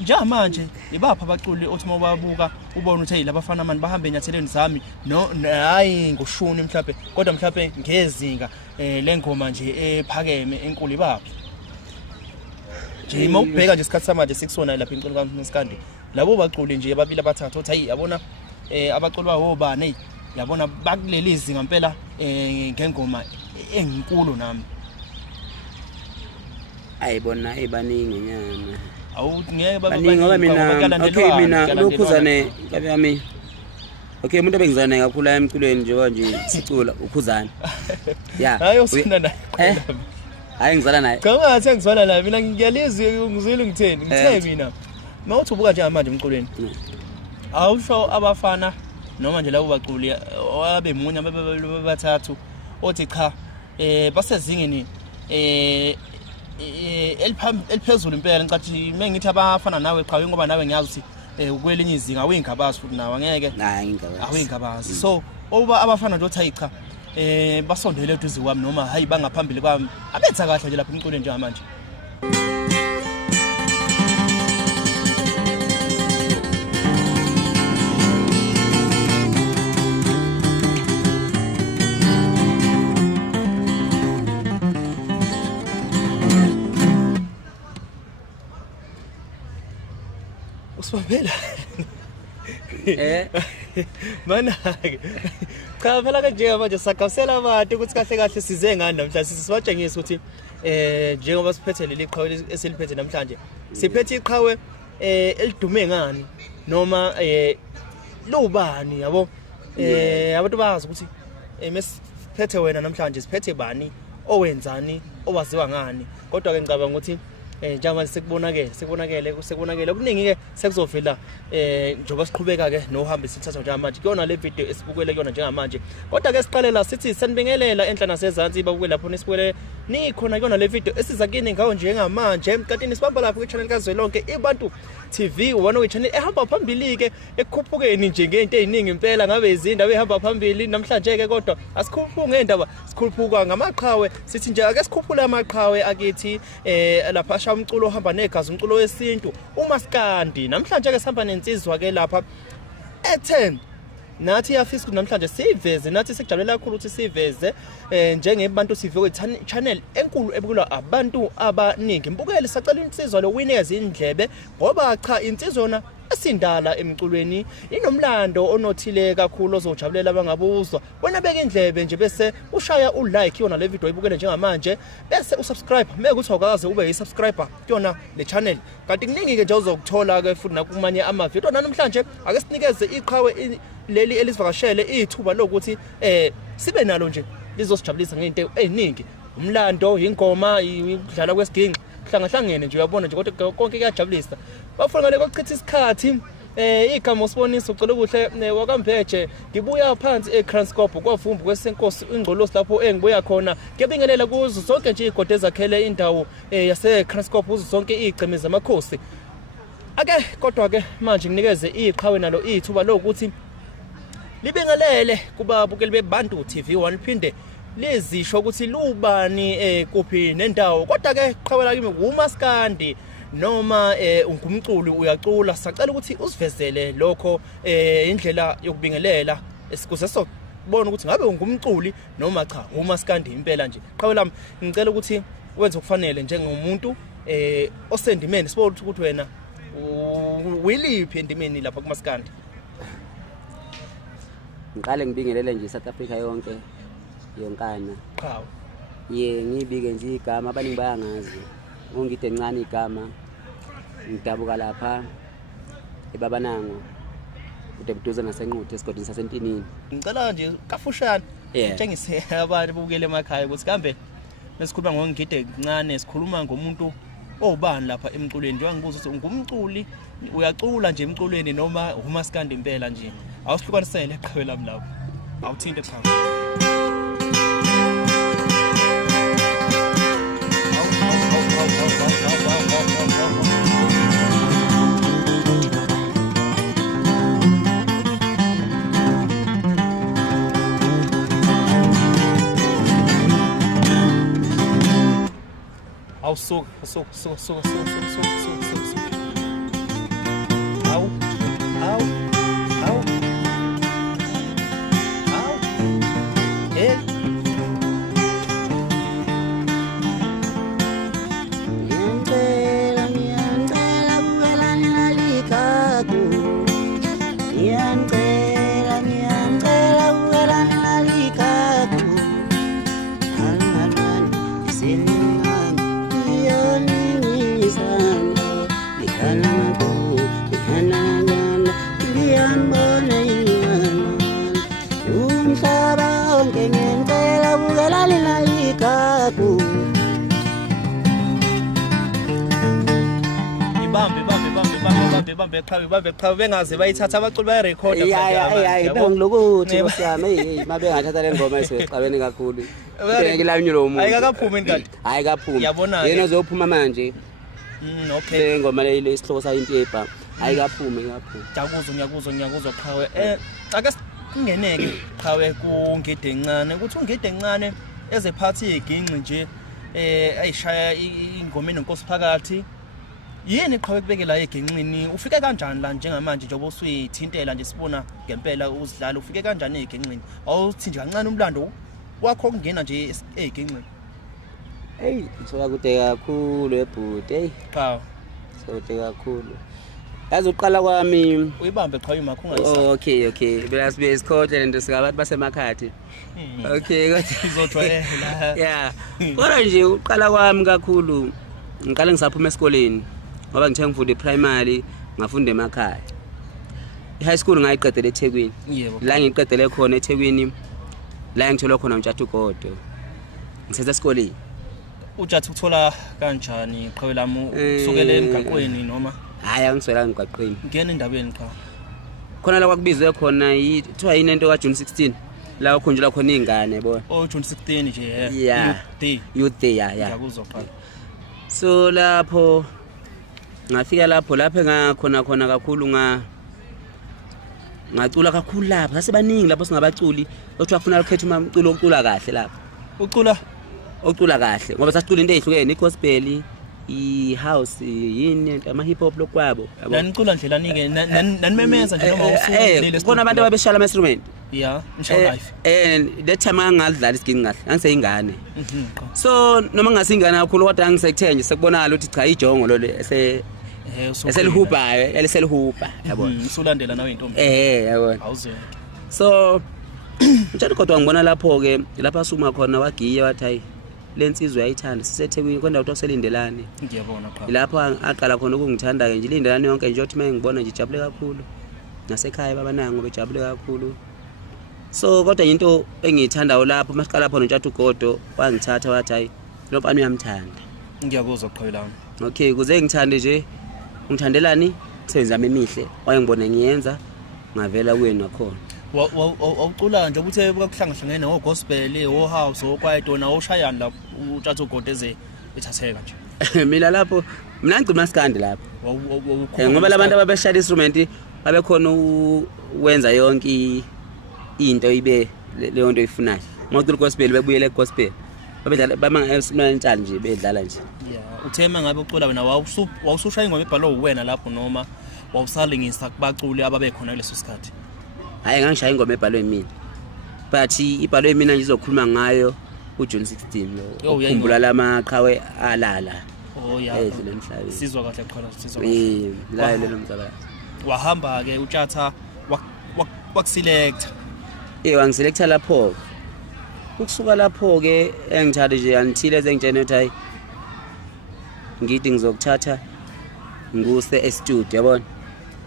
Njengamanje ibapha abaculi othi mababuka ubona ukuthi labafana manje bahambe enyatheleni zami no hayi ngoshuni mhlawumbe kodwa mhlawumbe ngezinga lengoma nje ephakeme enkulu ibapha nje uma ubheka nje isikhathi samanje sikusona lapha enkulu kaMsikandi labo baculi nje ababili abathathu uthi hayi yabona abaculi bawo bani yabona bakuleli izinga impela ngengoma enkulu nami ayibona ebaningi nyana awungeke baningi ngoba mina okay mina lokhuzane yami okay umuntu obengizana kakhulu emculweni njengoba nje sicula ukhuzana yeah hayi usina naye hayi ngizala naye cha ngathi ngizwana naye mina ngiyalizwe ngizwile ngitheni ngithe mina mawuthi ubuka nje manje emculweni awusho abafana noma nje labo baculi abemunye abathathu othi cha basezingeni eliphezulu impela ngicathi mengithi abafana nawe cha ngoba nawe ngiyazi ukuthi ukwelinye izinga awingabazi futhi nawe angeke awingabazi so oba abafana nje othi cha basondele eduze kwami noma hayi bangaphambili kwami abetha kahle nje lapha emculweni njengamanje Usibambela mana cha phela kanje manje sakasela abantu ukuthi kahle kahle size ngani namhlanje sisibatshengisa ukuthi njengoba siphethe leli qhawe esiliphethe namhlanje siphethe iqhawe elidume ngani noma lobani yabo abantu bazi ukuthi mesiphethe wena namhlanje siphethe bani owenzani owaziwa ngani kodwa ke ngicabanga ukuthi njengoba sekubonakele okuningi ke sekuzovela njoba siqhubeka ke nohambe sithatha njengamanje kuyona le video esibukele kuyona njengamanje kodwa ke siqalela sithi sanibingelela enhla nasezantsi babuke lapho nisibukele nikhona kuyona le video esiza kini ngawo njengamanje kanti nisibamba lapho kwi-channel kaZwelonke iBantu TV one way channel ehamba phambili ke ekukhuphukeni nje ngento eziningi impela ngabe izindaba ehamba phambili namhlanje ke kodwa asikhuphuke ngendaba sikhuphuka ngamaqhawe sithi nje ake sikhuphule amaqhawe akithi lapha umculo ohamba negazi umculo wesintu uMaskandi namhlanje ke sihamba nensizwa ke lapha e10 nathi yafisa namhlanje siveze nathi sikujabulela kakhulu ukuthi siveze njengeBantu TV channel enkulu ebukelwa abantu abaningi mbukele sacela insizwa lo winers indlebe ngoba cha insizona esindala emculweni inomlando onothile kakhulu ozojabulela abangabuzwa wena beka indlebe nje bese ushaya ulike yona le video ibukele njengamanje bese usubscribe mekuthi awukaze ube yisubscriber yona le channel kanti kuningi ke nje uzokuthola ke futhi nakumanye ama-video namhlanje ake sinikeze iqhawe leli elisivakashele ithuba lokuthi sibe nalo nje lizosijabulisa ngento eziningi umlando ingoma idlala kwesiginci hlangahlangene nje uyabona nje kodwa konke kuyajabulisa bafuna ngale kokuchitha isikhathi igama usibonisa ucela ubuhle wakamveje ngibuya phansi eCranscope kwavumbu kwesenkosi ingqolosi lapho engibuya khona ngiyabingelela kuzo zonke nje igode ezakhele indawo yaseCranscope kuzo zonke igceme zamakhosi ake kodwa ke manje nginikeze iqhawe nalo ithuba lokuthi libingelele kubabukeli beBantu TV 1 phinde lezisho ukuthi lubani kuphi nendawo kodwa ke qhawela kimi uMaskandi noma ungumculi uyacula sacela ukuthi usivezele lokho indlela yokubingelela esikuze sobona ukuthi ngabe ungumculi noma cha uMaskandi impela nje qhawela ngicela ukuthi wenze okufanele njengomuntu osendimeni sibona ukuthi wena wiliphi endimeni lapha kuMaskandi ngiqale ngibingelele nje South Africa yonke yonkana qhawe ngibike nje igama abaningi bayangazi Ngidi'encane igama ngidabuka lapha eBabanango uDebuduza nasenquthe esigodini sasentinini ngicela nje kafushane tshengise abantu bobukele emakhaya ukuthi kambe mesikhuluma ngoNgidi'encane sikhuluma ngomuntu obani lapha emculweni njengoba ngibuza ukuthi ungumculi uyacula nje emculweni noma uMaskandi impela nje awusihlukanisele eqhawe lami lapho awuthinte eqhawe suka bambe qhawe bengaze bayithatha abaculi bayarecorda hayi bengilokuthi bosiyami hey mabengathatha le ngoma esiqabeni kakhulu ngilanyulo umuntu ayikaphumi kanti ayikaphumi yabona yena uzophuma manje okay le ngoma le isihloko sa impepha ayikaphumi ngiyakuzwa qhawe ake singeneke qhawe ku Ngidi'encane ukuthi uNgidi'encane ezephathi iginqi nje ayishaya ingoma enenkosi phakathi yini qhawe kubekela egenqini ufike kanjani la njengamanje njengoba usuyithintela nje sibona ngempela uzidlala ufike kanjani egenqini awuthi nje kancane umlando wakho kungena nje egenqini hey soka kude kakhulu ebhuti hey cha sokude kakhulu yazi uqala kwami uyibambe qhawe makho ungayisa okay bela sibe isikhohle lento sikabantu basemakhati okay izojwayela yeah kodwa nje uqala kwami kakhulu ngiqale ngisaphuma esikoleni ngoba ngithe ngifunda primary ngafunda emakhaya high school ngayiqedela eThekwini yebo la ngiqedele khona eThekwini la ngithola khona uMtshatha ngisethe esikoleni uJathi ukuthola kanjani qhawe lami usukele emgaqweni noma hayi angiswela emgaqweni ngene endabeni cha khona la kwakubizwe khona ithiwa yini into ka June 16 la ukhunjula khona izingane yabona June 16 nje youth day yeah ngiyakuzwa qhawe so lapho ngafika lapho ngakhona kakhulu ngacula kakhulu lapha sasebaningi lapho singabaculi othi wafuna ukhetha umculo ocula kahle lapha ocula kahle ngoba sasicula into ezihlukene igospel i-house yini ama hip hop lokwabo yabona nicula ndlela nike nanimemeza nje noma usulele khona abantu ababeshala ama instrument yeah ngisho live and that time angadlala isigini kahle angiseyingane so noma ngasingana kakhulu kodwa angisekuthe nje sekubonakala ukuthi cha ijongo lo eselihubayo eliselihubha yabona usulandela nawe intombi yabona awuzeke so mthatha kodwa ngibona lapho ke lapha suma khona wagiya wathi hayi lensizwe ayithanda siseThekwini konda ukuthi akuselindelane ngiyabona pha lapho aqala khona ukungithanda ke nje ilindelane yonke nje uthi mangibona nje jabule kakhulu nasekhaya babanango bejabule kakhulu so kodwa into engiyithandayo lapho masiqala phona uNtshatha wangithatha wathi hayi lo mfana uyamthanda ngiyakuzwa qhawe lami okay kuze ngithande nje ngithandelani kusebenza emihle wayengibona ngiyenza ngavela kuwena nakhona awucula nje ukuthi kuhlangahlangene ngogospel house okwaito na oshayana lapho uNtshatha ethatheka nje mina lapho mina ngicima isikande lapho ngoba labantu ababeshaya instrument babekhona ukwenza yonke into ibe leyo nto ifunayo ngokuthi gospel bebuyele gospel babedlala bamangesimantshala nje bedlala nje yeah uthema ngabe ucula wena wawusushaya ingoma ebhalwe uwena lapho noma wawusalingisa kubaculi ababekhona kuleso sikhathi hayi ngangishaya ingoma ebhalwe mina but ibhalwe mina nje izokhuluma ngayo uJune 16 lo ukhumbula lamaqhawe alala yeah edlule emhlabeni sizwa kahle qhala sizwa la lelo mzabalazi wahamba ke uTshatha wakuselect wangiselecta lapho ukusuka lapho ke engithatha nje until ezengitshena ukuthi hayi ngithi ngizokuthatha nguse e-studio yabona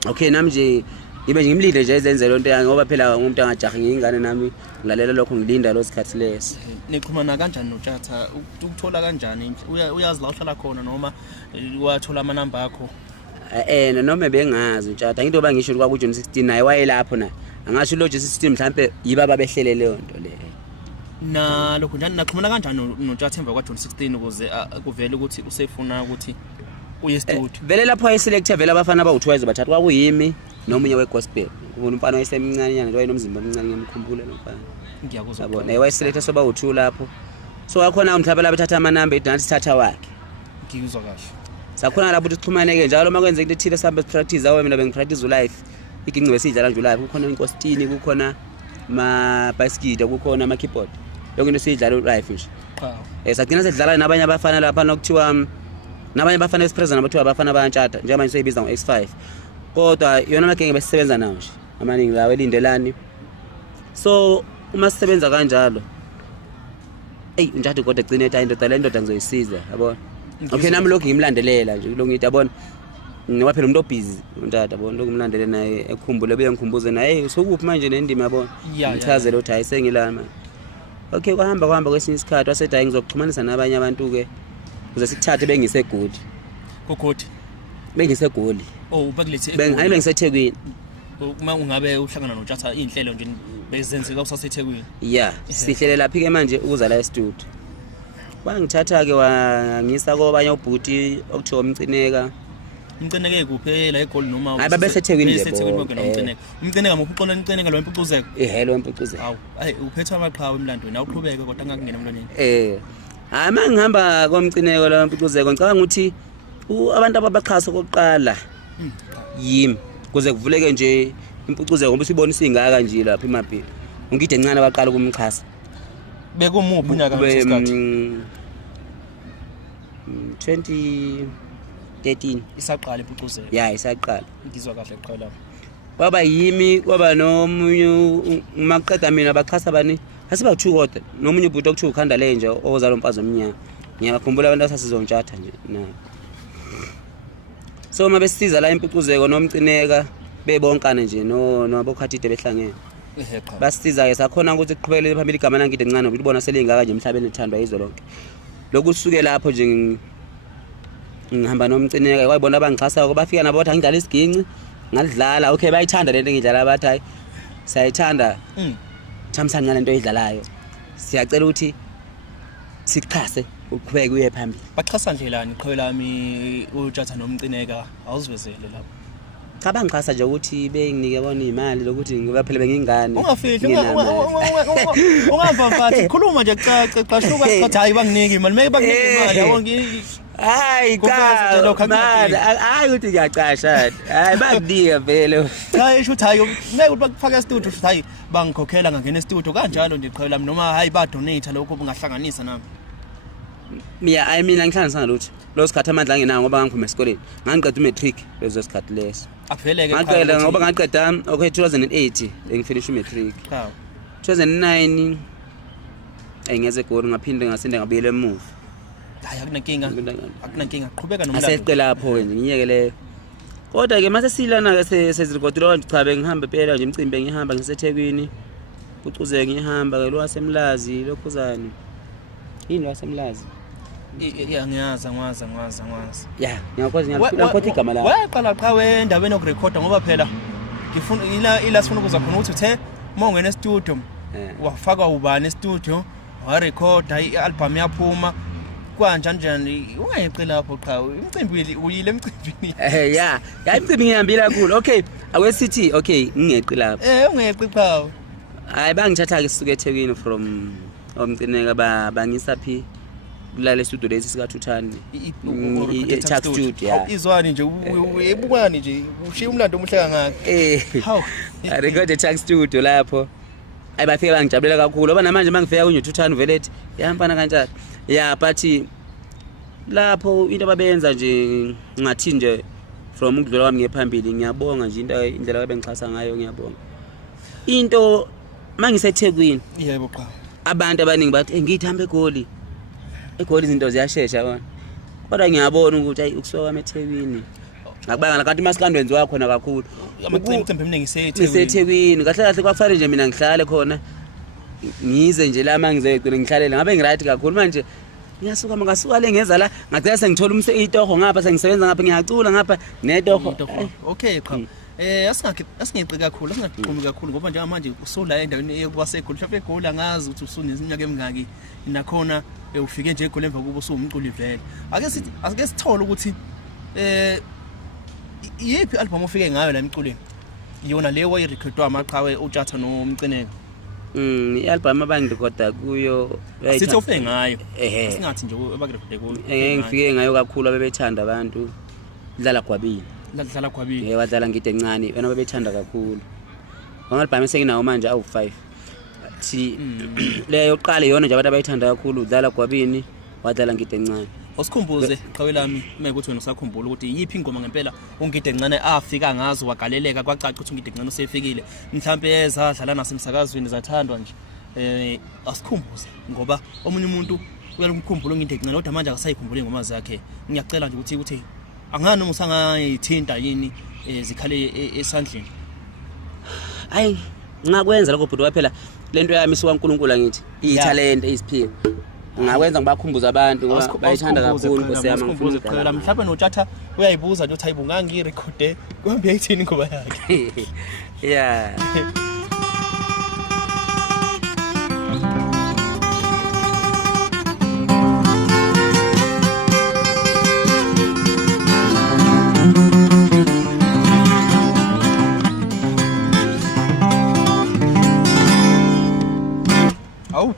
okay nami nje ngibe nje ngimlinde nje ezenze lonto yakhe ngoba phela umuntu angajahi ngingane nami ngilalela lokho ngilinda lo sikhathi leso niqhumana kanjani noTshatha ukuthola kanjani uyazi la uhlala khona noma wathola ama number akho noma bengazi uTshatha into ba ngisho kwa June 16 naye wayelapho na angasho lo June 16 mhlambe yibaba behlele leyo nto le na lokho njani naqhumana kanjani noTshatha emva kwa June 16 ukuze kuvele ukuthi usefuna ukuthi uye studio vele lapho ayiselector vele abafana abawu2 bathathu kwakuyimi nomunye wegospel kubona umfana wayesemncane yana wayenomzimba omncane ngimkhumbula lo mfana ngiyakuzwa yabona naye wayeselector soba u2 lapho so akhona umhlaba labethatha ama number edanti sithatha wakhe ngiyuzwa kahle sakhona lapho sixhumaneke njalo makwenze into ethile sambe practice awu mina bengipractice live iginqwe sidlala nje live kukhona inkostini kukhona ma basket kukhona ama keyboard yonke into sidlala live nje sagcina sidlala nabanye abafana lapha nokuthiwa nabanye abafana esipresent nabathiwa abafana bayaNtshatha njengoba nje seyibiza ngo-X5 kodwa yona magenge besisebenza nawo nje amaningi lawo elindelani so uma sisebenza kanjalo uNtshatha kodwa egcine ethi indoda le ndoda ngizoyisiza yabona okay nami lokho ngimlandelela nje lo ngithi yabona ngoba phela umuntu obusy uNtshatha yabona lokho ngimlandele naye ekhumbule beyangikhumbuze naye usukuphi manje nendima yabona ngichazele ukuthi hayi sengilana manje okay kwahamba kwesinye isikhathi wasethi hayi ngizokuxhumanisa nabanye abantu ke kuze sikuthathe bengise good kukhoti bengisegoli ubekulethe bengiseThekwini uma ungabe uhlangana noTshatha inhlelo nje bezenzeka usaseThekwini sihlele laphi ke manje ukuza la e-studio bangithatha ke wangisa kobanye ubhuti okuthiwa noMcineka kuphi la eGoli noma hayi babeseThekwini nje noMcineka muphixola noMcineka lo iMpucuzeko lo iMpucuzeko hawu uphethe amaqhawe emlandweni awuqhubeke kodwa angakungena emlonyeni hayi mangihamba koMcineka lo iMpucuzeko ngicabanga ukuthi abantu ababaqhasa kokuqala yimi kuze kuvuleke nje iMpucuzeko ngoba sibonisa ingaka nje lapha eMabhili Ngidi'encane abaqala ukumxhasa bekumuphi unyaka ngesikhathi 2013 isaqala iMpucuzeko isaqala ngizwa kahle qala kwaba yimi kwaba nomunye umaqeda mina baqhasa bani asiba 2 kodwa nomunye ubhuti okuthiwa ukhanda le nje ozalo mfazi omnyama ngiyakhumbula abantu asasizontshatha nje na so mabesiza la iMpucuzeko noMcineka bebonkana nje nabokhathide behlangene basiza ke sakhona ukuthi kuqhubekele phambili igama laNgidi'encane ubona selingaka nje emhlabeni ethandwa izwe lonke lokusuke lapho nje ngihamba noMcineka wayibona abangixhasa bafika nabo bathi angidlala isiginci ngalidlala okay bayithanda lento engidlala bathi hayi sayithanda thamsana lento oyidlalayo siyacela ukuthi siqhase uqhubeke uye phambili baxhasa ndlelani iqhawe lami uTshatha noMcineka awuzivezele lapho cha bangixhasa nje ukuthi benginike bona imali lokuthi ngibaphele bengingane ungafihli ungavavathi khuluma nje caca qashuka ukuthi hayi banginike imali meke banginike imali yabonke hayi cha manje hayi ukuthi ngiyacasha hayi bakunika vele cha isho ukuthi hayi meke ukuthi bakufaka e-studio ukuthi hayi bangikhokhela ngangena e-studio kanjalo nje iqhawe lami noma hayi ba donate lokho bungahlanganisa nami mina ngihlanganisa lutho lo sikhathi amandla angenayo ngoba ngiphuma esikoleni ngangiqeda umatric lezo sikhathi leso akuveleke ngaqeda ngoba ngaqeda okay 2008 ngifinish umatric 2009 engeze eGoli ngaphinde ngasinde ngabuyela emuva hayi akunankinga qhubeka nomlando aseqela lapho nje ngiyekele kodwa ke mase silana ke sezirikodilo cha bengihamba phela nje imicimbi ngihamba ngiseThekwini uCuzeke ngihamba ke lo wasemlazi lokhuzani yini wasemlazi ngiyazi ngwaza ngiyakwazi ngiyakhothi igama la waqala cha endaweni yokurecorda ngoba phela ngifuna ila sifuna ukuza khona ukuthi uthe mongena e-studio wafaka ubani e-studio warecorda i-album yaphuma kanjani ungayicela lapho cha imicimbi uyile emicimbini imicimbi ngihambile kakhulu okay awesithi okay ngingeqi lapho ungeqi cha hayi bangithatha ke sisuke eThekwini from noMcineka bangisa phi kulale studio lesi sika Thuthani i-tax studio izwani nje ebukani nje ushiya umlando omuhle kangaka hawu I record tax studio lapho ayibafike bangijabulela kakhulu ngoba namanje mangifika kunye Thuthani vele yahambana kanjani but lapho into ababenza nje ngathi nje from ukudlula kwami ngephambili ngiyabonga nje indlela abengixhasa ngayo ngiyabonga into mangiseThekwini yebo cha abantu abaningi bathi ngithamba eGoli izinto ziyashesha bona kodwa ngiyabona ukuthi hayi ukusuka eThekwini ngakubanga lakanti masikandwenzi wakhona kakhulu amacimbi eminingi iseThekwini kahle kwakufanele nje mina ngihlale khona ngize nje la mangizegcina ngihlalele ngabe ngiright kakhulu manje ngiyasuka le ngeza la ngathi sengithola itoho ngapha sengisebenza ngapha ngiyacula ngapha netoho okay cha asingeqi kakhulu asingaqhumi kakhulu ngoba njengamanje usula endaweni yokubaseGoli mhlawumbe eGoli angazi ukuthi usuneminyaka emingaki nakhona ufike nje eGoli emva kuba usumculi vele ake sithole ukuthi yipi album ofike ngayo la emculweni iyona le wayirecordwa amaqhawe uTshatha noMcineka i-album abangirecorda kuyo sithi ufike ngayo singathi nje abakurecorde kuyo ngifike ngayo kakhulu abebethanda abantu dlala gwabini wadlala Ngidi'encane wena bebethanda kakhulu ama-album esenginawo manje awu5 thi leyo yoqala yona nje abantu abayithanda kakhulu dlala gwabini wadlala Ngidi'encane osikhumbuze qhawe lami mekuthi wena usakhumbula ukuthi yipi ingoma ngempela uNgidi'encane afika ngazo wagaleleka kwacaca ukuthi uNgidi'encane usefikile mhlambe ezadlala nasemsakazweni zathandwa nje asikhumbuze ngoba omunye umuntu uyalumkhumbula uNgidi'encane kodwa manje akasayikhumbula ingoma zakhe ngiyacela nje ukuthi angani musangayithinta yini zikhale esandleni hayi ngakwenza lokho bhuti waphela lento yami isuka uNkulunkulu ngithi italent isiphiwe ngakwenza ngibakhumbuza abantu ngoba bayithanda kakhulu Nkosi yami ngifuna ukuqhela mhlawumbe noTshatha uyayibuza nje uthi hayibo ngangirekhode kuhambe yayithini ngoba yakhe yeah Au.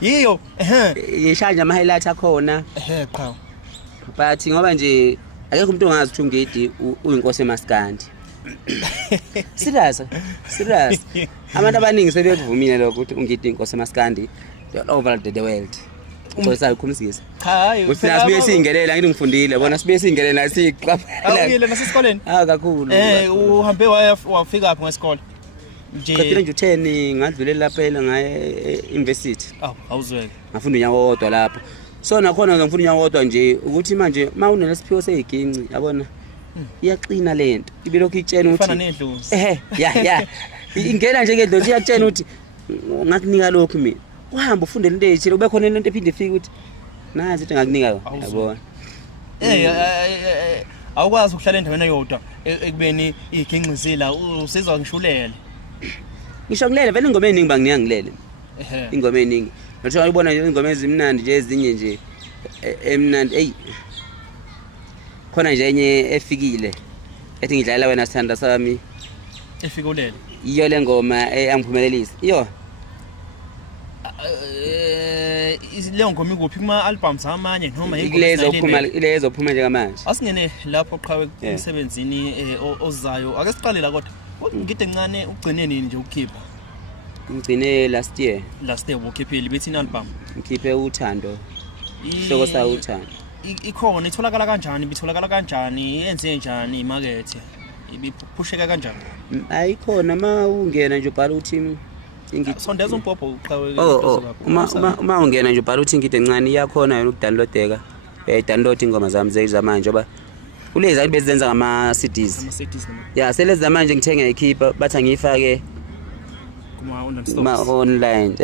Yiyo yishanje ama highlight akhona cha but ngoba nje akekho umuntu ongazi ukuthi uNgidi uyinkosi emaskandi serious abantu abaningi sebevumile lokho ukuthi uNgidi inkosi emaskandi over the world Nkosi ayikhumsisa hayi ufuna sibuye singelela ngithi ngifundile bona sibuye singelela siqaphela awuyile nasesikoleni kakhulu uhambe wafika apho ngesikole nje kodwa nje 10 ngadlulela phela ngaye university awuzweke ngafunda unyaka wodwa lapho so nakhona ngifunda unyaka wodwa nje ukuthi manje mawunelesiphiwo seyiginci yabona iyaqina lento ibilokhu itshena ukuthi ifana nedlozi ya ingena nje ngedlozi iyakutshena ukuthi ngakunika lokhu mina uhamba ufunde into ethile ube khona lento ephinde ifike ukuthi nazi into ngakunika yabona awukwazi ukuhlala endaweni eyodwa ekubeni iginqizila usizwa ngishulela ngisho ngilele vele ingoma eningi banginika ngilele ingoma eningi ngisho uyibona nje ingoma ezimnandi nje ezinye nje emnandi khona nje enye efikile ethi ngidlala wena sithanda sami efikulele iyo le ngoma angiphumelelisa iyo leyo ngoma ikuphi kuma albums amanye noma ilezo uphuma nje manje asingene lapho qhawe emsebenzini ozayo ake siqale la kodwa Ngidi'encane ugcine nini nje ukukhipha ngigcine last year ukhiphile bethi album ngikhiphe uthando ihloko sayo uthando ikhona itholakala kanjani yenze njani imarket ibiphusheka kanjani ayikhona ma ungena nje ubhala uthi sondeza umpopho uqhawe uma ungena nje ubhala uthi Ngidi'encane iyakhona yona ukudownloadeka download ingoma zami zamanje ngoba kulezi ayi bezenza ngama CDs ya selezi zamanje ngithenga ikhipha bathi ngiyifake kuma online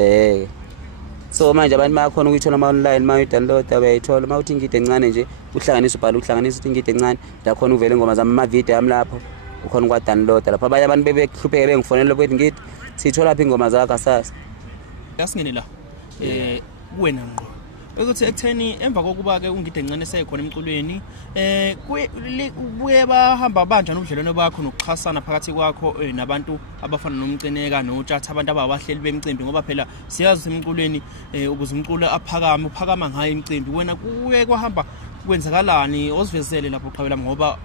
so manje abantu bayakhona ukuyithola ama online ma udownload uyayithola ma uthi Ngidi'encane nje uhlanganisa ubhala uhlanganisa uthi Ngidi'encane la khona uvele ingoma zami ama video yami lapho ukhona ukwa download lapha abanye abantu bebehlupheke bengifonela ukuthi Ngidi sithola phi ingoma zakho asasa yasingene la wena ngqo ukuthi ekutheni emva kokuba ke uNgidi'encane sekhona emculweni kuye bahamba banja nobudlelwano bakho nokuxhasana phakathi kwakho nabantu abafana noMcineka noTshatha abantu ababahleli bemicimbi ngoba phela siyazi emculweni ukuze umculo uphakama ngayo imicimbi wena kuye kwahamba kwenzakalani osivezele lapho qhawela ngoba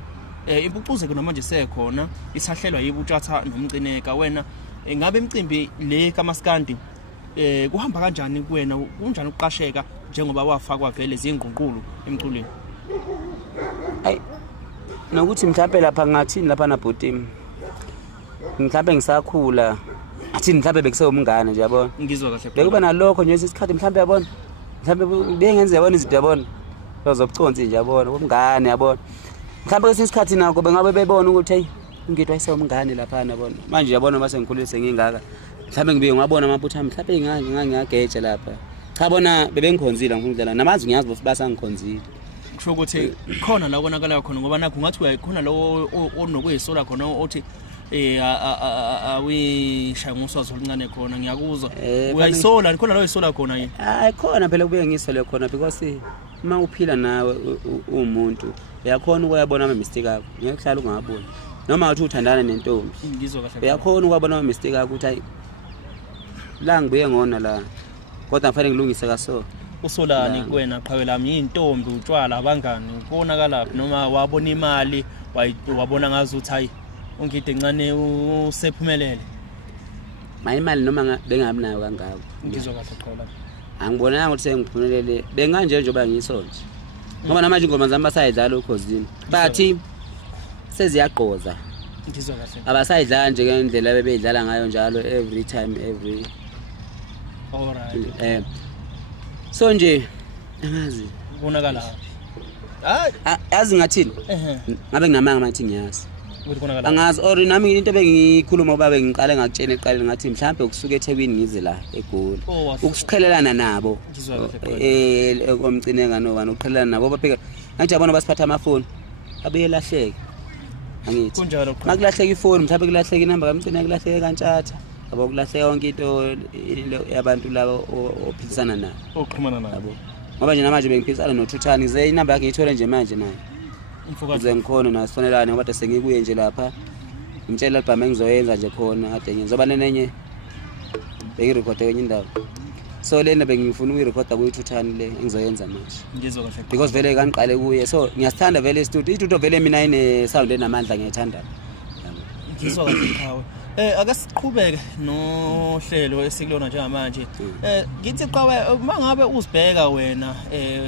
iMpucuzeko namanje sekhona isahlelwa yibo uTshatha noMcineka wena ngabe imicimbi le kaMaskandi kuhamba kanjani kuwena kunjani ukuqasheka njengoba wafakwa vele izinguqulo emculweni hayi nokuthi mhlawumbe lapha ngathini lapha na bhotimi mhlawumbe ngisakhula athi mhlawumbe bekusewumngane nje yabona ngizwa kahle bekuba nalokho nje isikhathi mhlawumbe yabona mhlawumbe bengenze yabona izinto yabona lozobuconsi nje yabona umngane yabona mhlawumbe kwesinye isikhathi nako bengabe bebona ukuthi hey Ngidi wayesewumngane lapha yabona manje yabona mase ngikhulise ngingaka mhlawumbe ngibe ngabona amaphutha mhlawumbe ngiyageja lapha cha bona bebengikhonzile ngifuna ukudlala namazi ngiyazi basangikhonzile kusho ukuthi khona la konakala khona ngoba nakho ngathi uyakhona lo onokweyisola khona othi awishaya ngoswazi oluncane khona ngiyakuzwa uyayisola khona lo yisola khona yini hayi khona phela kubuye ngisole khona because uma uphila nawe umuntu uyakhona ukuyabona ama mistake akho ngeke hlala ungaboni noma uthi uthandana nentombi ngizwa kahle uyakhona ukubona ama mistake akho ukuthi hayi la ngibuye ngona la kodwa kufanele ngilungise kaso usolani kuwena qhawe lami yintombi utshwala abangani kubonakala noma wabona imali wabona ngazi uthi hayi Ngidi'encane usephumelele imali noma bengabi nayo kangako ngizwa kahle qhawe angibonanga ukuthi sengiphumelele benganje njengoba ngisonje ngoba namanje ingoma zami basayidlala ukhosini bathi seziyaqoza ngizwa kahle abasayidlala nje ngendlela bebeyidlala ngayo njalo every time alright so nje angazi kubonakala hayi yazi ngathini ngabe nginamanga mathi ngiyazi angazi or nami into bengikhuluma ubabe ngiqale ngakutshena eqaleni ngathi mhlawumbe ukusuka eThekwini ngize la eGoli ukusiqhelelana nabo noMcineka nobani uqhelelana nabo baphika ngathi yabona basiphatha amafoni abuye lahleke angithi makulahleka ifoni mhlawumbe kulahleka inamba kaMcineka kulahleka kaNtshatha yabo kulahleka yonke into yabantu labo ophilisana nabo oqhumana nabo ngoba nje namanje bengiphilisana noThuthani ze inamba yakhe ngiyithole nje manje naye Uze ngikhona nasifonelane ngoba sengikuye nje lapha ngitshela ibhama engizoyenza nje khona kade ngizoba nenenye bengirekhode kwenye indawo so lena bengifuna ukuyirekhoda kuyiThuthani le engizoyenza manje ngizwa kahle because vele kangiqale kuye so ngiyasithanda vele istudio vele mina ine sound enamandla ngiyithanda ngizwa kahle qawe ake siqhubeke nohlelo esikulona njengamanje ngithi qawe mangabe uzibheka wena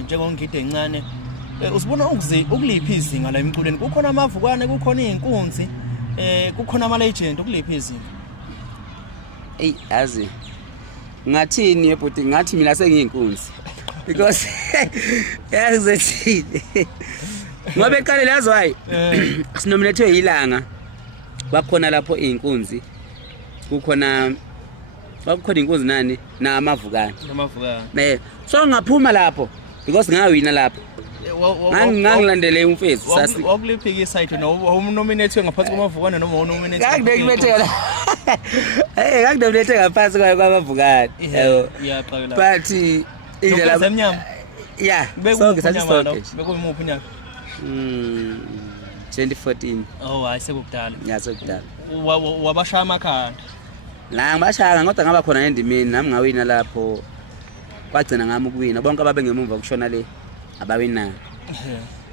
njengoNgidi'encane usibona ukuliphi izinga la emculweni kukhona amavukane kukhona izinkunzi kukhona ama legend ukuliphi izinga yazi ngathini ebhuti ngathi mina sengiyinkunzi because yazi ngoba eqale lazo hayi sinominethwe ilanga bakhona lapho izinkunzi kukhona inkunzi nani na amavukane so ngaphuma lapho because ngawina lapho ngangilandele umfezi sasi wakuliphika isite nominate ngaphansi kwamavukane noma unominate ngakudekubethela ngakudekubethe ngaphansi kwamavukane yaqala but indlela zemnyama sonke sonke bekuyimuphi unyaka 2014 hayi sekudala sekudala wabashaya amakhanda la ngibashaya kodwa ngaba khona endimini nami ngawina lapho kwagcina ngami ukuwina bonke ababe ngemuva ukushona le abawina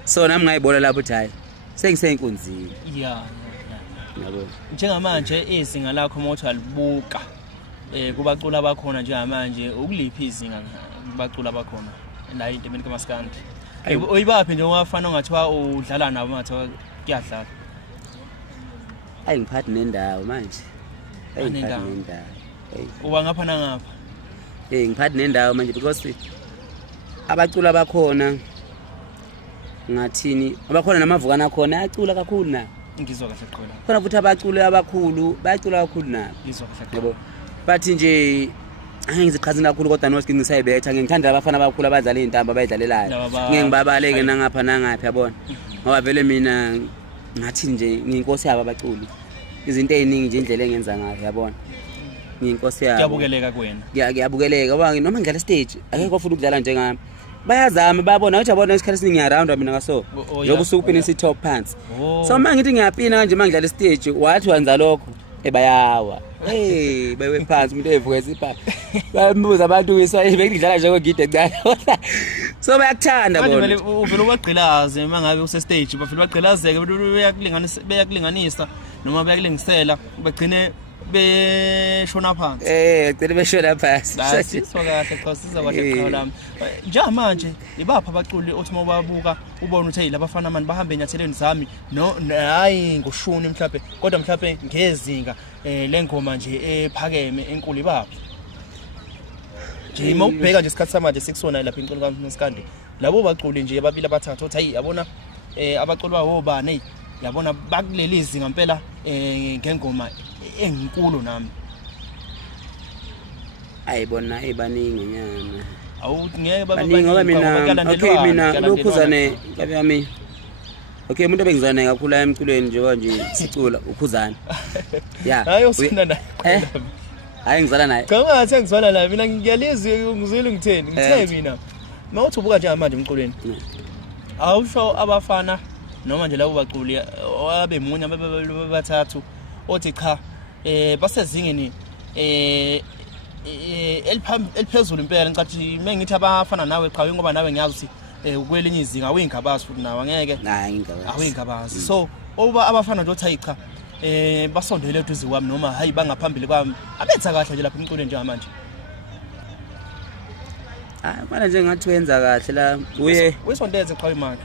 so nami ngayibona lapho uthi hayi sengiseyinkunzini yabo njengamanje izinga lakho mothi alibuka kubacula abakhona njengamanje ukuliphi izinga kubacula abakhona la intemeni kaMaskandi uyibaphi nje wafana ongathiwa udlala nabo mathiwa kuyadlala ngiphathi nendawo manje nendawo uba ngapha nangapha ngiphathi nendawo manje because abacula bakhona ngathini abakhona namavukana khona ayacula kakhulu na ngizwa kahle qhola khona futhi abaculi abakhulu bayacula kakhulu na ngizwa kahle yebo bathi nje angiziqhazina kakhulu kodwa noski ngisayibetha ngithanda abafana abakhulu abadlala izintamba abayidlalelayo ngibabaleke nangapha nangapha yabona ngoba vele mina ngathi nje ngiyinkosi yabo abaculi izinto eziningi nje indlela engenza ngayo yabona ngiyinkosi yabo kuyabukeleka kuwena kuyabukeleka ngoba noma ngidlala stage akekho ufuna ukudlala njengami bayazama babona ukuthi yabona isikhathi siningi ngiyarounda mina kaso njengoba usukupina isitop pants so manje ngithi ngiyapina kanje mangidlala stage wathi wenza lokho bayawa bewe phansi umuntu evuka isipha bayambuza abantu iswa bekudlala njengoNgidi'encane so bayakuthanda bona vele uvela ubagqilaze mangabe use stage bafela bagqilazeke beyakulinganisa noma beyakulingisela bagcine beshona phansi gcine beshona phansi sasizwa kahle cha sizwa kahle qhawe lami njengamanje ibapha abaculi othi mababuka ubona ukuthi hey labafana manje bahambe enyatheleni zami no hayi ngoshuni mhlawumbe kodwa mhlawumbe ngezinga lengoma nje ephakeme enkulu ibapha nje uma ubheka nje isikhathi samanje sikusona lapha enkulu kaMaskandi labo baculi nje ababili abathathu uthi hayi yabona abaculi bahobani hey yabona bakuleli izinga impela ngengoma enkulu nami ayibona ebaningi nyana awungeke baningi ngoba mina okay mina lokhuzane yami okay umuntu obengizana kakhulu emculweni njengoba nje sicula ukhuzana hayi usina naye hayi ngizala naye cha ngathi ngizwana naye mina ngiyalizwe ngizwile ngitheni ngithe mina mawuthi ubuka nje manje emculweni awusho abafana noma nje labo baculi abemunye abathathu othi cha basezingeni eliphezulu impela ngicathi mengithi abafana nawe qhawe ngoba nawe ngiyazi ukuthi ukwelinye izinga awuyingabazi futhi nawe angeke awuyingabazi so oba abafana nje othi cha basondele eduze kwami noma hayi bangaphambili kwami abenza kahle nje lapha emculweni njengamanje manje nje ngathi wenza kahle la uye uyisondeze qhawe manje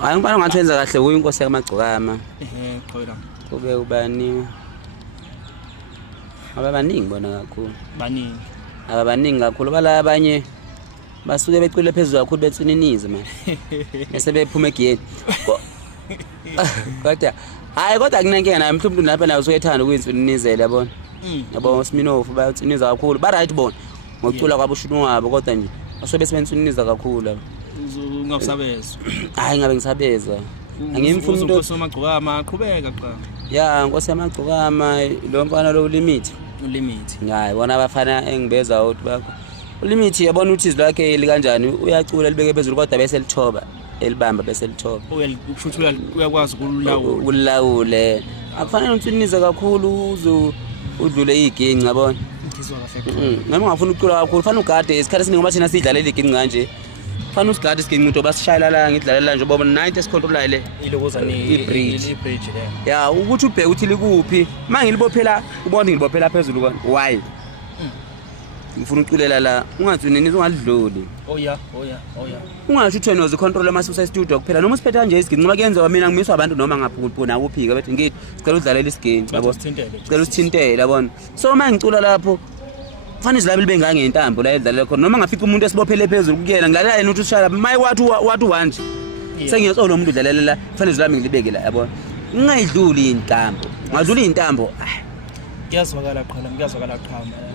hayi ngibona ngathi wenza kahle uye inkosi yakamagcokama qhawe la kube ubani ababaningi bona kakhulu abaningi kakhulu bala abanye basuke becule phezulu kakhulu betsininize manje bese bephuma egiyeni kodwa kunenkinga naye mhlawumbe lapha nawe usuyethanda ukuyinsinizela yabona yabo Sminofu bayatsiniza kakhulu ba right bona ngokucula kwabo ushunu wabo kodwa nje basobe sebensiniza kakhulu ungasabeza hayi ngabe ngisabeza angimfuna umuntu osomagcokama aqhubeka qha ya nkosi yamagcokama lo mfana lo limit hayi bona abafana engibeza ukuthi bakho limit yabona ukuthi izwi lakhe likanjani uyacula libeke phezulu kodwa bese lithoba elibamba bese lithoba uyakwazi ukulawule akufanele utsinize kakhulu udlule iginci yabona ngizwa kahle noma ungafuna ukucula kakhulu fanele ugade isikhathi esiningi ngoba thina sidlalela iginci kanje fanele usigade iginci into basishayela la ngidlalela nje ngoba 90 sicontrola ile ilokozani i-bridge le ya ukuthi ubheke ukuthi likuphi mangilibophela ubona ngilibophela phezulu kwani why ngifuna uculela la ungatsunini ungadluli oya ungasho uthweni uzicontrol amasusa studio kuphela noma usiphetha nje isigini ngoba kuyenza mina ngimiswa abantu noma ngaphukupuna ukuphika bethi ngithi sicela udlalela isigini yabo sicela usithintele yabona so mangicula lapho kufanele izilabili bengangentambo la edlalela khona noma ngafica umuntu esibophele phezulu kuyena ngilalela yena uthi ushala mayi wathi wanje sengiyexolo umuntu udlalela la kufanele izilami ngilibeke la yabona ngingayidluli intambo ngadlula intambo ngiyazwakala qha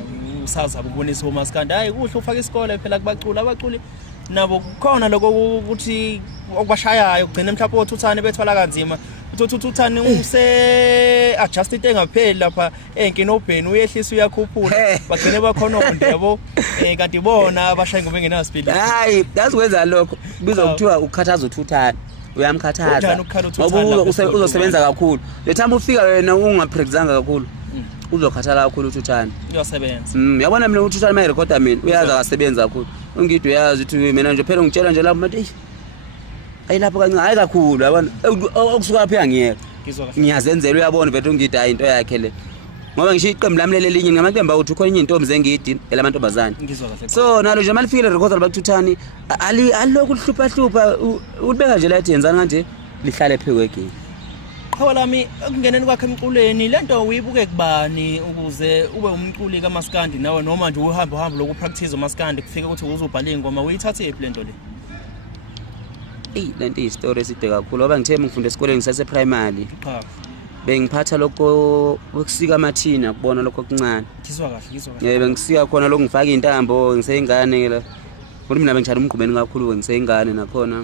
usaza ukubonisa umaskandi hayi kuhle ufaka isikole phela kubacula abaculi nabo khona lokho ukuthi okubashayayo kugcina mhlawumbe othuthane bethwala kanzima uthuthane use adjusted engapheli lapha enkinobheni uyehlisa uyakhuphula bagcine bakhononde yabo kanti bona abashayi ngoba engenayo speed hayi yazikwenza lokho bizwa ukuthiwa ukukhathaza uthuthane uyamkhathaza ngoba uzosebenza kakhulu lethamba ufika wena ungapracticanga kakhulu uzokhathala kakhulu uthuthane uyasebenza yabona mina uthuthane my recorder mina uyazi akasebenza kakhulu ungidi uyazi ukuthi mina nje phela ngitshela nje lapho mathi ayi lapho kancane hayi kakhulu yabona okusuka lapha uyangiyeka ngiyazenzela uyabona vethu ungidi hayi into yakhe le ngoba ngisho iqembu lami lelinye ngamathemba ukuthi khona intombi zengidi elamantombazane so nalo nje malifikile recorder bakuthuthani alokhu lihlupha ulibeka nje la yenzana kanje lihlale phekwe Qhawalami ukungeneni kwakhe emculweni lento uyibuke kubani ukuze ube umculi kaMaskandi nawe noma nje uhamba lokupractice uMaskandi kufika ukuthi uzobhala ingoma uyithathe ephi lento le lento istory eside kakhulu ngoba ngithe ngifunda esikoleni ngisase primary cha bengiphatha lokho ukusika amathina kubona lokho okuncane ngizwa kahle bengisika khona lokho ngifaka intambo ngiseyingane la ngoba mina bengijala umgqumeni kakhulu ngiseyingane nakhona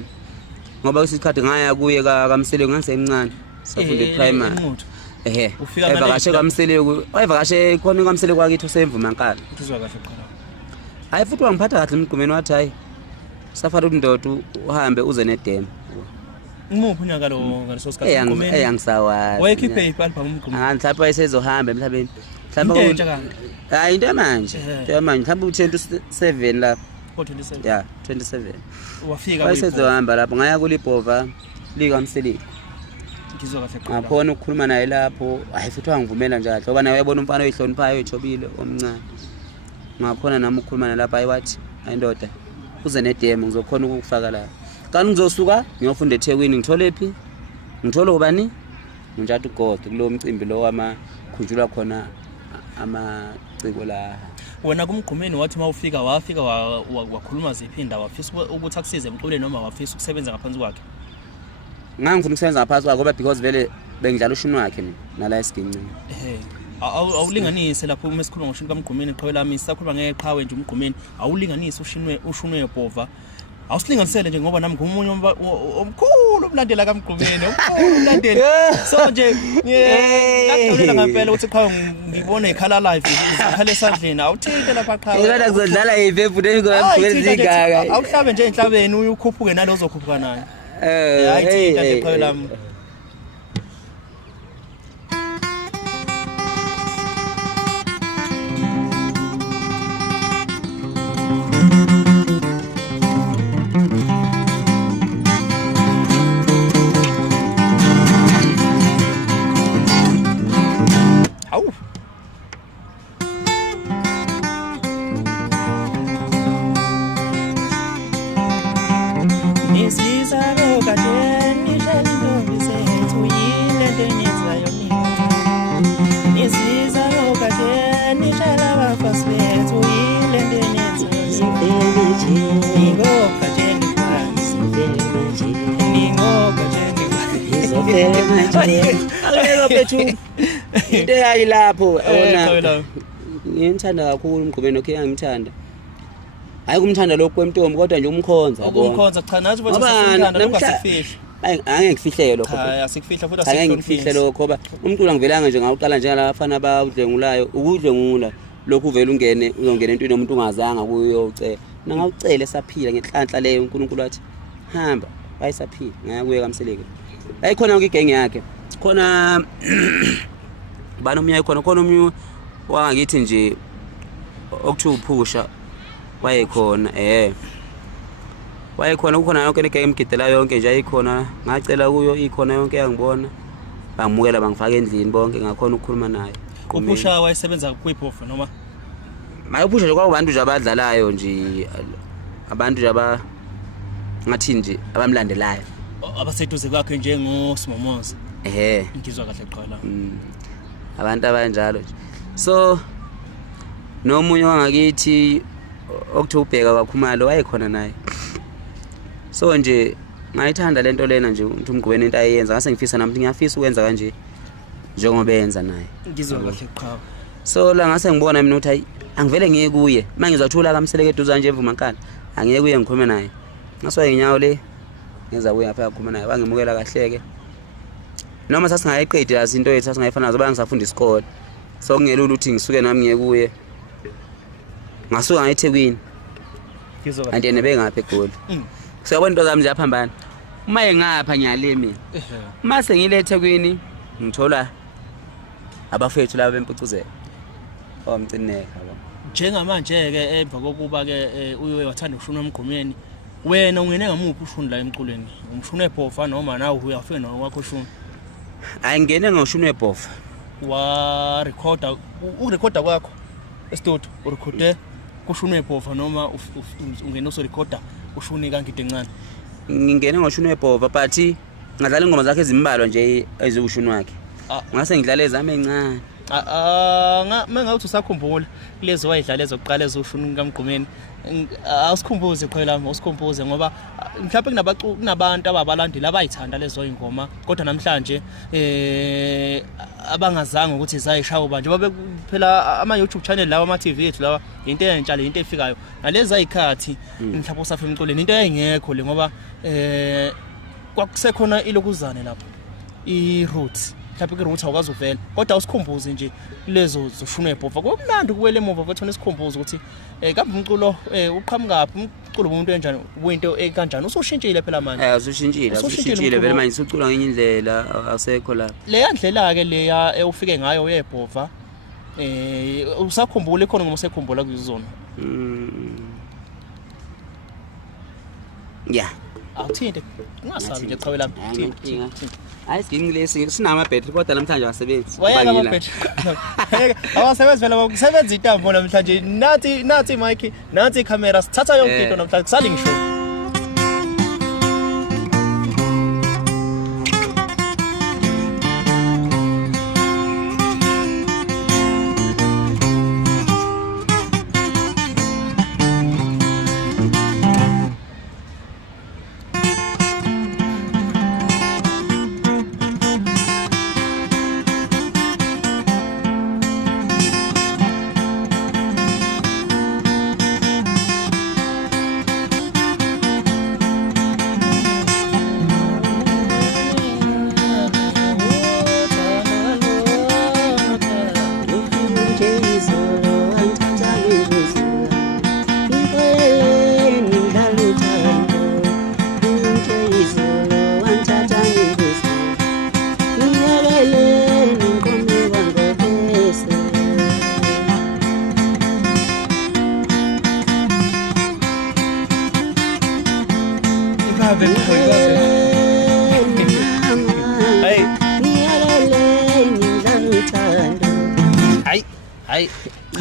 ngoba isikhathi ngaya kuye kaMsele ngisemncane safunda primary evakashe kaMsele wayevakashe khona kaMsele kwakithi usemvuma nkala ngizwa kahle cha hayi futhi wangiphatha kahle umgqumeni wathi hayi safara undoda uhambe uze nedemo ngimuphi unyaka lo ngaleso sikhathi umgqumeni eyangisawazi wayekhiphe ipalpa umgqumeni mhlawumbe wayesezohamba emhlabeni mhlawumbe hayi into manje mhlawumbe u27 lapho 27 yeah 27 wafika wayesezohamba lapho ngaya kulibhova likaMsele ngizwa kahle cha ngakhona ukukhuluma naye lapho hayi futhi wangivumela nje kahle ngoba naye uyabona umfana oyihloniphayo ejobile omncane ngakhona nami ukukhuluma naye lapha ayiwathi ayindoda uze nedemo ngizokhona ukufaka la kanti ngizosuka ngiyofunda eThekwini ngithole phi ngithole ubani nginjathu God kulo mcimbi lo wamakhunjulwa khona amaciko la wena kumgqumeni wathi mawufika wafika wakhuluma ziphi indawo wafisa ukuthi akusize emculweni noma wafisa ukusebenza ngaphansi kwakhe ngangifuna ukusebenza ngaphansi kwakhe ngoba because vele bengidlala ushunu wakhe mina nala esiginqini awulinganise lapho uma sikhuluma ngoshini kamgqumeni qhawelami sisakhuluma ngeqhawe nje umgqumeni awulinganise ushunwe yebhova awusilinganisele nje ngoba nami ngumunye omkhulu umlandela kamgqumeni omkhulu umlandeli so nje ngiyakutholela ngempela ukuthi qhawe ngibone ikhala live ikhala esandleni awuthinte lapha qhawe ekade kuzodlala ivefu nemgqumeni zigaka awuhlabe nje enhlabeni uyikhuphuke nalo uzokhuphuka nayo hayi thinta nje qhawelami kajeni ntombi zethu yile nto eniyenzayo nisiza kajeni abafazi bethu yile nto eniyenzayo ningo kajeni Aleka bethu into yayilapho ona ngiyamthanda kakhulu umgqibeni okay ngimthanda hayi kumthanda lokho kwemntombi kodwa nje umkhonza ukumkhonza cha nathi bathi sithanda lokasifihla angeke ngifihleyo lokho hayi asikufihla futhi angeke ngifihle lokho ngoba umculo ngivelanga nje ngawuqala njengala bafana abadlengulayo ukudlengula lokhu uvela ungene uzongena entweni yomuntu ungazanga kuyo ucela nangawucela saphila ngenhlanhla leyo uNkulunkulu wathi hamba bayisaphila ngaya kuye kaMseleke ayikhona ngigenge yakhe khona bani umnyayi khona umnyu wangakithi nje okuthiwa uphusha wayekhona wayekhona kukhona yonke igenge emgidela yonke nje ayikhona ngacela kuyo ikhona yonke yangibona bangimukela bangifaka endlini bonke ngakhona ukukhuluma naye uphusha wayesebenza kwiPhofu noma maye uphusha nje kwabantu nje abadlalayo nje abantu nje ngathi nje abamlandelayo abaseduze kwakhe njengoSimomoza ngizwa kahle qala abantu abanjalo nje so nomunye wangakithi okuthi ubheka kwakhumalo wayekhona naye so nje ngayithanda lento lena nje umuntu umgqibeni into ayenza ngase ngifisa nami ngiyafisa ukwenza kanje njengoba yenza naye ngizwa kahle qhawe so la ngase ngibona mina ukuthi angivele ngiye kuye mangizothula kaMseleke eduza nje evumankala angeke kuye ngikhulume naye ngaswaye inyawo le ngeza kuye apha yakhuluma naye wangimukela kahleke noma sasingayiqedi yazi into yethu sasingayifana nazo bangisafunda isikole so kungelula ukuthi ngisuke nami ngiye kuye ngasuka ngayiThekwini ande nebe ngapha eGoli so yabona into zami nje aphambana uma engapha ngiyale mina uma sengileThekwini ngithola abafethu laba beMpucuzeko noMcineka njengamanje ke emva kokuba ke uye wathanda ukushuna emgqomeni wena ungene ngamuphi ushuni la emculweni umshune eBhofa noma nawe uyafika nokwakho ushuni ayingene ngoshuni eBhofa wa recorder urecorder kwakho estudio urecorde kushuni eBhofa noma ungene usorecorder ushuni kaNgidi'encane ngingene ngoshuni eBhofa but ngadlala ingoma zakhe ezimbalwa nje eziwushuni wakhe ngase ngidlala ezami encane mangawuthi usakhumbula kulezi wayidlala ezokuqala ezoshuni kaMgqomeni awusikhumbuze phela usikhumbuze ngoba mhlawumbe kunabantu ababalandeli abayithanda lezo ingoma kodwa namhlanje abangazange ukuthi zayishawo manje babe phela ama YouTube channel lawa ama TV ethu lawa into entsha le into efikayo nalezi ayikhathi mhlawumbe usafe emculweni into engekho le ngoba kwakusekhona ilokuzane lapho i-roots mhlawumbe i-roots awukazi uvela kodwa usikhumbuze nje lezo zoshuna eBhofa kumnandi kuwele emuva futhi nesikhumbuze ukuthi kambe umculo uqhamukaphi umculo umuntu enjani winto ekanjani usushintshile phela manje usushintshile vele manje usucula ngenye indlela asekho la leya ndlela ke leya ufike ngayo eBhofa usakhumbula ikhona ngoba usekhumbula kuzona awuthinte ungasabi nje chawe lapha hayi singilesi sinama battery kodwa namhlanje wasebenzi wayaka ama battery awasebenzi vela ngokusebenza intambo namhlanje nathi mic nathi camera sithatha yonke into namhlanje kusali ngisho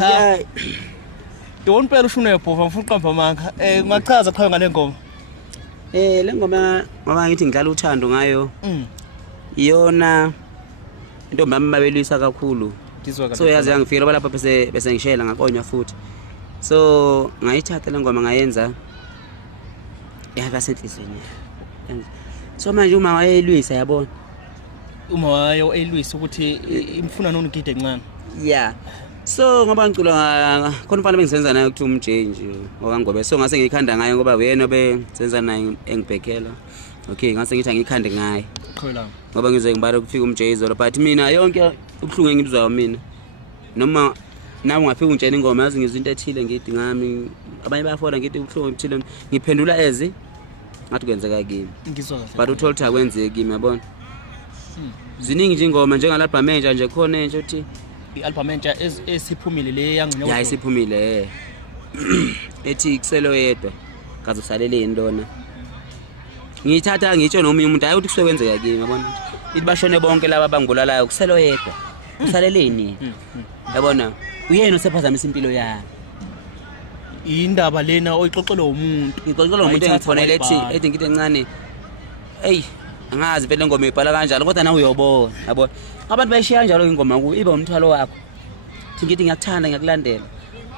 Hayi don't phela ushune eBhofa mfuna uqamba manga ungachaza qhawe ngale ngoma Lengoma ngoba ngithi ngidlala uthando ngayo. Iyona intombami mabelisa kakhulu. So yazi yangifikela lapha bese ngishela ngakonywa futhi. So ngayithatha lengoma ngayenza yaba senhlizweni. So manje uma wayelwisa yabona. Uma wayo elwisa ukuthi imfuna noNgidi'encane. Yeah. So ngoba ngicula khona mfana bengisenza naye ukuthi umJ nje okangobe. So ngase ngikhanda ngayo ngoba uyena obenzenza naye engibhekela. Okay, ngase ngithi ngikhande ngaye. Khola. Ngoba ngize ngibale ukufika umJ izolo but mina yonke ubhlungu engibizwayo mina. Noma nawe ungafika ungitshela ingoma yazi ngizwe into ethile ngithi ngami abanye bayafona ngithi ubhlungu ethile ngiphendula ezi ngathi kwenzeka kimi. Ngizwa kahle. But uthola ukuthi akwenzeki kimi yabona. Ziningi nje ingoma njengalapha manje nje khona enje uthi i-album entsha esiphumile le yangcina ya isiphumile ethi kuselo yedwa kaze usalele indona ngiyithatha ngitsho noma umuntu ayi ukuthi kusekwenzeka kimi yabona ithi bashone bonke laba bangibulalayo kuselo yedwa usaleleni yabona uyena usephazamisa impilo yakhe indaba lena oyixoxelwe umuntu ngixoxelwe umuntu engifonele ethi Ngidi'encane hey angazi vele ingoma ibhala kanjalo kodwa nawe uyobona yabona abantu bayishiya kanjalo ingoma ku ibe umthwalo wakho ngithi ngiyakuthanda ngiyakulandela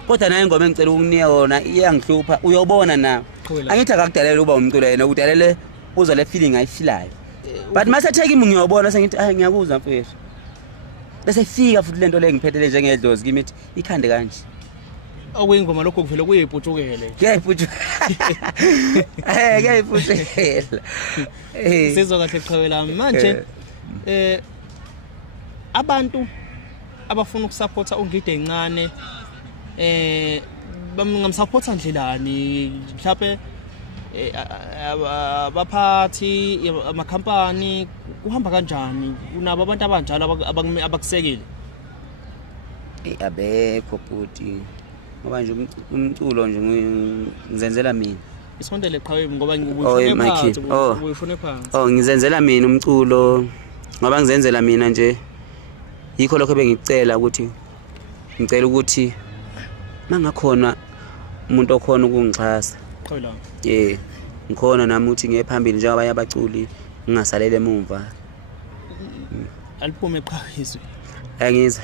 kodwa naye ingoma engicela ukunika yona iyangihlupha uyobona nawe angithi akakudalela uba umculo yena udalele uzwa le feeling ayifilayo but mase take imi ngiyobona sengithi ngiyakuzwa mfethu bese fika futhi lento le ngiphethele njengedlozi kimi ithi ikhande kanje okuyingoma lokho kuvele kuyiputshukele kuyayiputshukela sizwa kahle Qhawela manje abantu abafuna ukusupporta uNgidi'encane bangamsupporta ndlelani mhlawumbe abaphathi amakhampani kuhamba kanjani unabo abantu abanjalo abakusekile abekho futhi ngoba nje umculo nje ngizenzela mina isondele Qhawela ngoba ngikufune phansi ngizenzela mina umculo ngoba ngizenzela mina nje yikho lokho bengicela ukuthi ngicela ukuthi mangakhona umuntu okhona ukungixhasa Qhawela ngikhona nami ukuthi ngiye phambili njengoba abanye abaculi ngingasalele emuva aliphume Qhawe izwi angizwa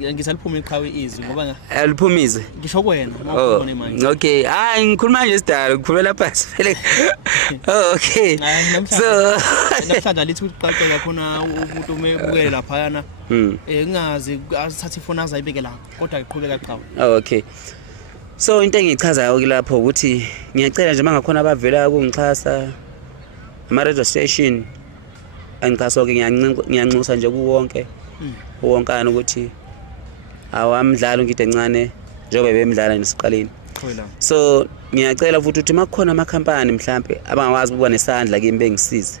ngisaliphume Qhawe izwi ngoba aliphumize ngisho kwena ngakubona manje okay ngikhuluma nje sidala kukhulumela phansi vele okay so namhlanje lithi uqaqeka khona umuntu umebukele lapha yana ngingazi asithathe ifoni azayibeke la kodwa iqhubeka Qhawe okay so into engichazayo kulapho ukuthi ngiyacela nje mangakhona abavela ukungixhasa ama radio station angixhasa ke ngiyanxusa nje kuwonke wonkana ukuthi awamdlalo Ngidi'encane njengoba bemidlala nesiqaleni so ngiyacela futhi ukuthi makukhona amakhampani mhlambe abangawazi ukuba nesandla kimi bengisize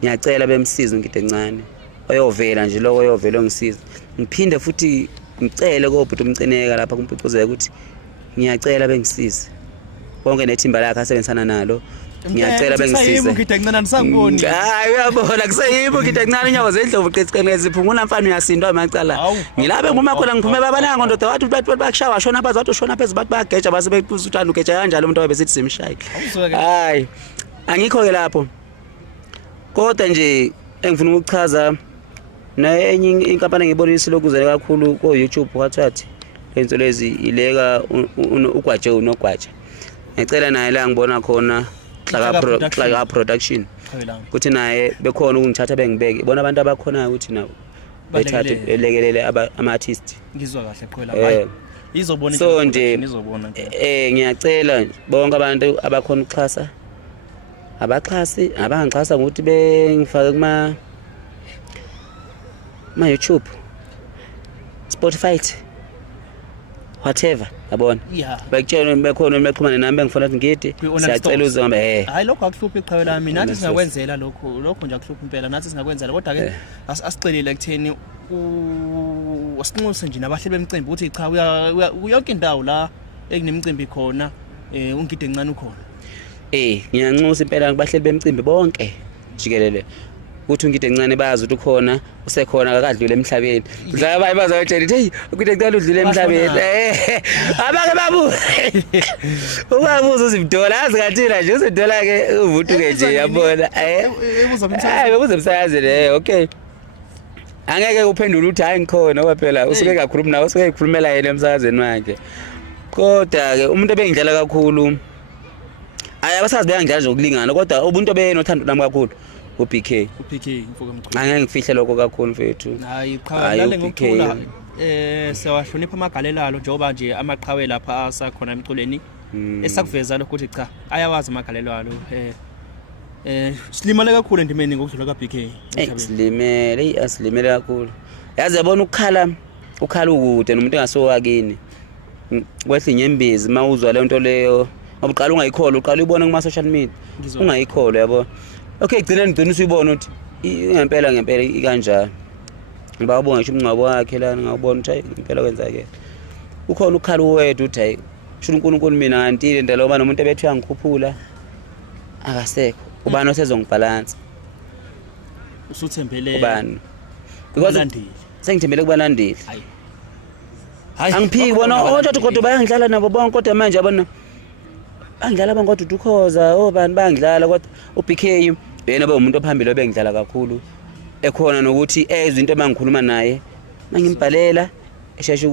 ngiyacela bemsize uNgidi'encane oyovela nje lokho oyovela ngisize ngiphinde futhi ngicele koBhuti uMcineka lapha kuMpucuzeko ukuthi ngiyacela bengisize bonke nethimba lakhe asebenzisana nalo ngiyacela bengisize Ngidi'encane anisangiboni hayi uyabona kuseyibo Ngidi'encane inyawo zendlovu qeqeqene ziphungula mfana uyasindwa amacala ngilabe nguma khona ngiphume babananga ndoda wathi bakushawa shona phansi wathi ushona phezulu bathi bayageja base beqhuza uthanda ugeja kanjalo umuntu wabesithi simshaye hayi angikho ke lapho kodwa nje engifuna ukuchaza naye enye inkampani ngibonisa lokuzela kakhulu ko YouTube wathathi lento lezi ileka ugwaje unogwaje ngicela naye la ngibona khona Tshatha production kuthi naye bekhona ukungithatha bengibeke bona abantu abakhona ukuthi nawo bethathe belekelele ama artists ngizwa kahle Qhawela izobona so nje ngizobona ngiyacela bonke abantu abakhona ukuxhasa abaxhasi abangixhasa ukuthi bengifake kuma YouTube Spotify whatever yabona bekutshela bekhona beqhumana nami bengifuna ukuthi ngithi siyacela uzihamba hayi lokho akuhluphi Qhawela mina nathi singakwenzela lokho nje akuhluphi impela nathi singakwenzela kodwa ke asixelile kutheni wasinxuse nje nabahle bemicimbi ukuthi cha yonke indawo la ekunemicimbi khona uNgidi'encane ukhona ngiyanxusa impela ngibahleli bemicimbi bonke jikelele uthi Ngidi'encane bazi ukuthi ukhona usekhona akadlule emhlabeni udlala abaye bazayitshela hey Ngidi'encane udlule emhlabeni abake babu ubabuza uzidola azikathina nje uzidola ke uvutuke nje yabona bebuza emsakazi le okay angeke uphendule uthi hayi ngikhona ngoba phela usuke kakhuluma nawe usuke ekhulumela yena emsakazweni wakhe kodwa ke umuntu ebengidlala kakhulu abasazi beyangidlala nje ukulingana kodwa ubuntu benothando nami kakhulu uBK mfuka mkhulu angeke ngifihle lokho kakhulu mfethu hayi qhawe lale ngokuthula siyawahlonipha amagalelalo njengoba nje amaqhawe lapha asakhona emculeni esakuveza lokho ukuthi cha ayawazi amagalelalo silimale kakhulu endimeni ngokudlula kaBK asilimele kakhulu yazi yabona ukukhala ukude nomuntu engasowakini kwehle inyembezi mawuzwa le nto leyo ngoba ungayikholwa uqala uyibona kuma social media ungayikholwa yabo okay gcineni ngicela usuyibona ukuthi ngempela ikanjalo ngoba ubonga ngisho umncwabo wakhe lana ngawubona ukuthi ngempela kwenzake ukhona ukukhala uwedwa uthi hayi sho uNkulunkulu mina ngantile ndela ngoba nomuntu ebethu yangikhuphula akasekho ubani osezongibhalansa usuthembele ubani because sengithembele kubalandeli hayi angiphiki bona othi kodwa bayangidlala nabo bonke kodwa manje abona bangidlala bangodwa ukhoza obani bangidlala kodwa uBK yena umuntu ophambili obengidlala kakhulu ekhona nokuthi ezwe into emangikhuluma naye mangimbhalela esheshe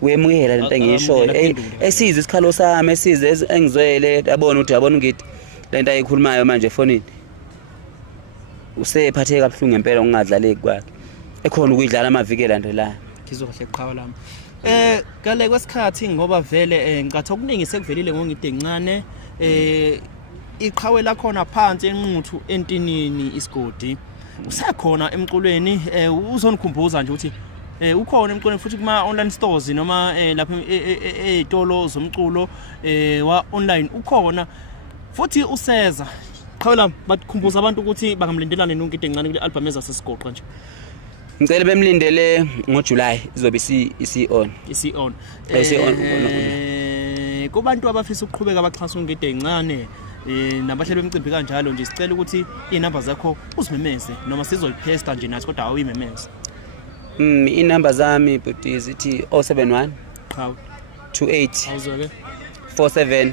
kuyemukela lento engiyishoyo esize isikhalo sami esize engizwele abone ukuthi yabona Ngidi lento ayikhulumayo manje efonini usephatheke kabuhlungu ngempela ungadlaleki kwakhe ekhona ukuyidlala amaviki elandelayo ngizwa kahle qhawe lami kale kwesikhathi ngoba vele ngicathi okuningi sekuvelile ngoNgidi'encane iqhawe la khona phansi enquthu entinini isigodi usekhona emculweni uzonikhumbuza nje ukuthi ukhona emculweni futhi kuma online stores noma lapha ezitolo zomculo wa online ukhona futhi useza qhawe la bakhumbuza abantu ukuthi bangamlindelana noNgidi'encane kule album ezasesigoqa nje ngicela bemlindele ngoJuly izobe isi-on kubantu abafisa ukuqhubeka abaxhasa uNgidi'encane nabahleli bemicimbi kanjalo nje sicela ukuthi inamba zakho uzimemeze noma sizoyiphesta nje nathi kodwa awuyimemeze inamba zami but zithi 071 qhawe 28 awuzwe 47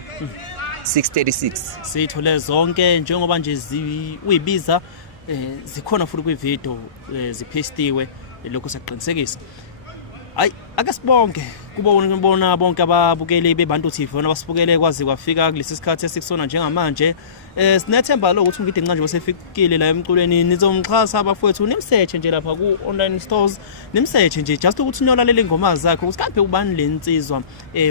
636 sithole zonke njengoba nje uyibiza zikhona futhi kwivideo ziphestiwe lokho siyaqinisekisa hayi ake sibonke kubona bonke ababukeli beBantu TV nabasibukele kwazi kwafika kulesi sikhathi esikusona njengamanje sinethemba lokuthi uNgidi'encane nje wasefikile la emculweni nizomxhasa abafowethu nimsearch nje lapha ku online stores nimsearch nje just ukuthi unyolalela ingoma zakhe ukuthi kambe ubani lensizwa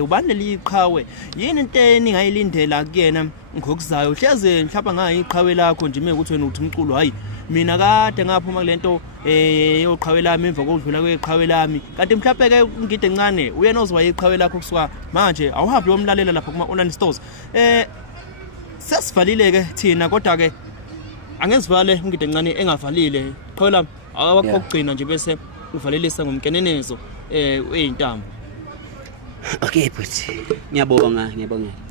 ubani leliqhawe yini into eningayilindela kuyena ngokuzayo hleze mhlawumbe ngayiqhawe lakho nje ukuthi wena uthi umculo hayi mina kade ngaphuma kulento yoqhawe lami emva kokudlula kweqhawe lami kanti mhlawumbe ke uNgidi'encane uyena ozwa iqhawe lakho kusuka manje awuhambi uyomlalela lapha kuma online stores sesivalile ke thina kodwa ke angezivale uNgidi'encane engavalile qhawe lami awakugcina nje bese uvalelisa ngomkenenezo eyintambo okay but ngiyabonga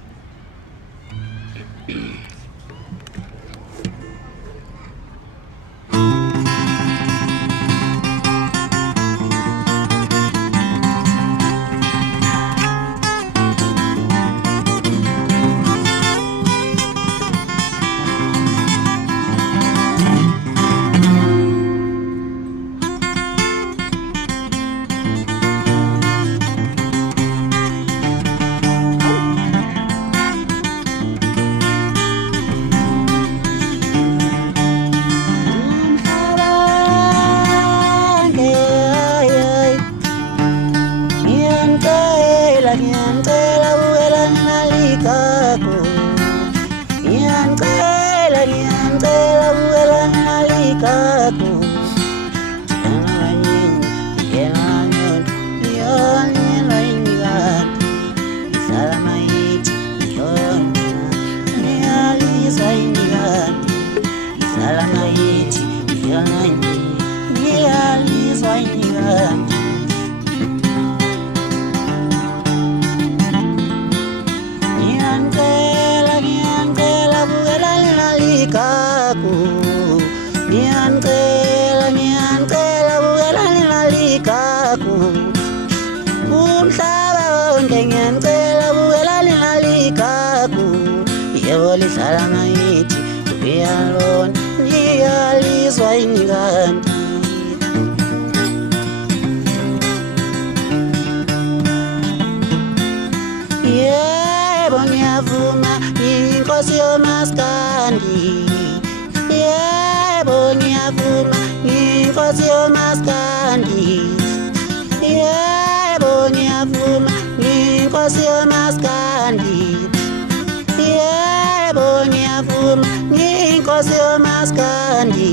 Ngiyanicela bukela lingalikakho umhlaba wonke ngiyanicela bukela lingalikakho yebo lihlala ngayithi uyalona ngiyalizwa yini kanti yebo ngiyavuma inkosi yomaskandi yebo ngiyavuma inkosi yomaskandi yebo ngiyavuma inkosi yomaskandi yebo ngiyavuma inkosi yomaskandi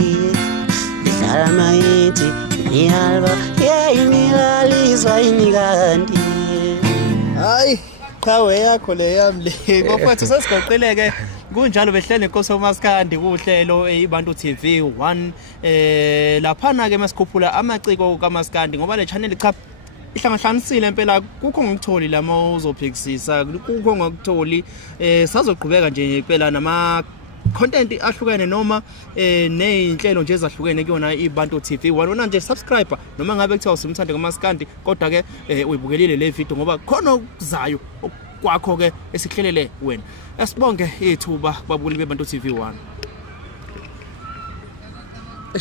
ihlala mayithi ngiyalwa yayinilalizwa yini kanti hayi cha weyakho le yami le bafethu sesigoqeleke kunjalo behlele inkosi yomaskandi kuhlelo iBantu TV 1 laphana ke masikhuphula amaciko kaMaskandi ngoba le channel cha ihlangahlanganisile impela kukho ngikutholi lama uzophikisisa kukho ngokutholi sazoqhubeka nje impela nama content ahlukene noma nezinhlelo nje ezahlukene kuyona iBantu TV wona nje subscriber noma ngabe kuthiwa usumthande kaMaskandi kodwa ke uyibukelile le video ngoba khona okuzayo kwakho ke esihlelele wena asibonge ithuba babukeli beBantu TV 1